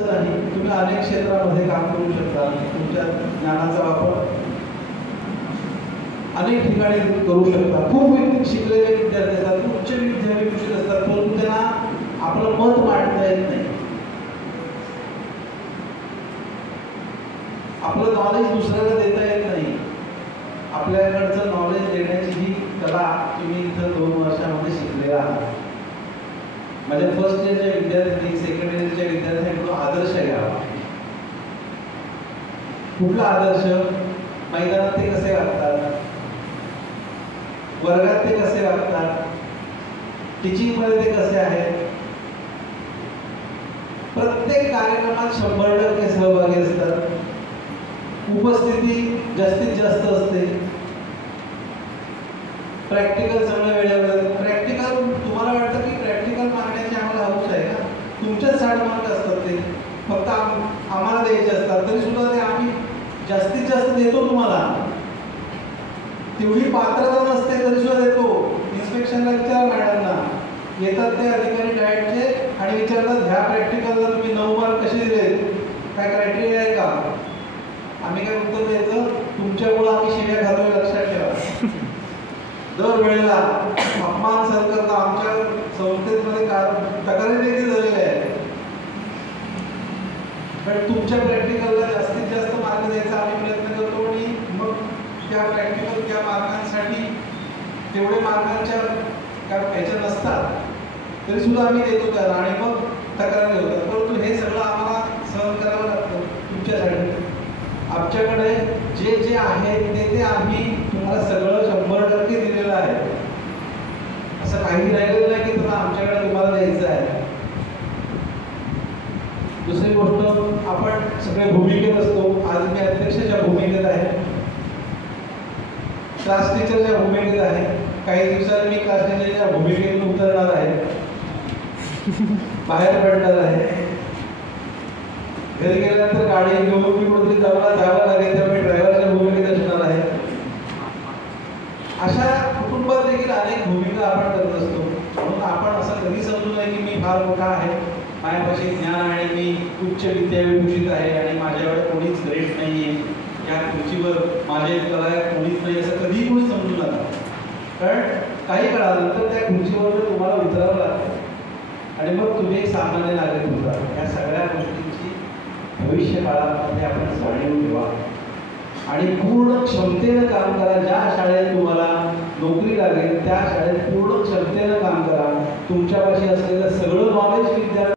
तुम्ही अनेक क्षेत्रामध्ये काम करू शकता. तुमच्या ज्ञानाचा वापर अनेक ठिकाणी करू शकता. खूप शिकलेले विद्यार्थी असतात, उच्च विद्यापीठ असतात, परंतु त्यांना आपलं मत मांडता येत नाही. आपलं नॉलेज दुसऱ्याला देता येत नाही. आपल्याकडचं नॉलेज देण्याची ही कला तुम्ही इथं 2 वर्षामध्ये शिकलेला आहात. माझ्या फर्स्ट इयरच्या विद्यार्थी, सेकंड इयरच्या विद्यार्थ्यांकडून आदर्श घ्यावा. कुठला आदर्श? मैदानात ते कसे वागतात, वर्गात ते कसे वागतात, टीचिंग मध्ये ते कसे आहेत, प्रत्येक कार्यक्रमात 100% सहभागी असतात, उपस्थिती जास्तीत जास्त असते, प्रॅक्टिकल सगळ्या वेळेवर. प्रॅक्टिकल तुम्हाला वाटतं की प्रॅक्टिकल मागण्याची आम्हाला हौस आहे का? तुमचेच 60 मार्क असतात, ते फक्त आम्हाला द्यायचे असतात, तरी सुद्धा ते आम्ही जास्तीत जास्त देतो तुम्हाला. तेवढी पात्रता नसते तरी सुद्धा देतो. इन्स्पेक्शनला विचारा मॅडमना, येतात ते अधिकारी डाएटचे आणि विचारतात ह्या प्रॅक्टिकलला तुम्ही 9 मार्क कसे दिले, काय क्रायटेरिया आहे का? आम्ही काय उत्तर द्यायचं? तुमच्यामुळं आम्ही शिव्या खातोय, लक्षात ठेवा. दर वेळेला अपमान सहन करता. आमच्या संस्थेमध्ये तक्रारी देखील झालेल्या आहेत, पण तुमच्या प्रॅक्टिकलला जास्तीत जास्त मार्क द्यायचा आम्ही प्रयत्न करतो आणि मग त्या प्रॅक्टिकल त्या मार्कांसाठी तेवढे मार्कांच्या ह्याच्या नसतात तरी सुद्धा आम्ही देतो त्याला आणि मग तक्रारी होतात. परंतु हे सगळं आम्हाला सहन करावं लागतं तुमच्यासाठी. आमच्याकडे जे जे आहे ते आम्ही तुम्हाला सगळं 100% दिलेलं आहे. असं काही राहिलेलं नाही की तुम्हाला आमच्याकडे तुम्हाला द्यायचं आहे. दुसरी गोष्ट, आपण सगळे भूमिकेत असतो. आज मी अध्यक्षाच्या भूमिकेत आहे, क्लास टीचरच्या भूमिकेत आहे. काही दिवसांनी मी क्लास टीचरच्या भूमिकेतून उतरणार आहे, बाहेर पडणार आहे. घरी गेल्यानंतर गाडी घेऊन मी कुठेतरी जावं लागेल, त्यामुळे ड्रायव्हरच्या भूमिकेत असणार आहे. अशा कुटुंबात देखील अनेक भूमिका आपण करत असतो. म्हणून आपण असं कधी समजू नये की मी फार मोठा आहे, माझ्यापाशी ज्ञान आहे, मी उच्च विद्याविभूषित आहे आणि माझ्याकडे कोणीच ग्रेट नाही आहे, या खुर्चीवर माझे कलाकार कोणीच नाही, असं कधीही कोणी समजू नका. कारण काही काळानंतर त्या खुर्चीवर तुम्हाला उतरावं लागतं आणि मग तुम्ही एक सामान्य नागरिक होता. या सगळ्या गोष्टींची भविष्य काळामध्ये आपण जाणीव ठेवा आणि पूर्ण क्षमतेनं काम करा. ज्या शाळेत तुम्हाला नोकरी लागेल त्या शाळेत पूर्ण क्षमतेनं काम करा. तुमच्यापाशी असलेलं सगळं नॉलेज विद्यार्थी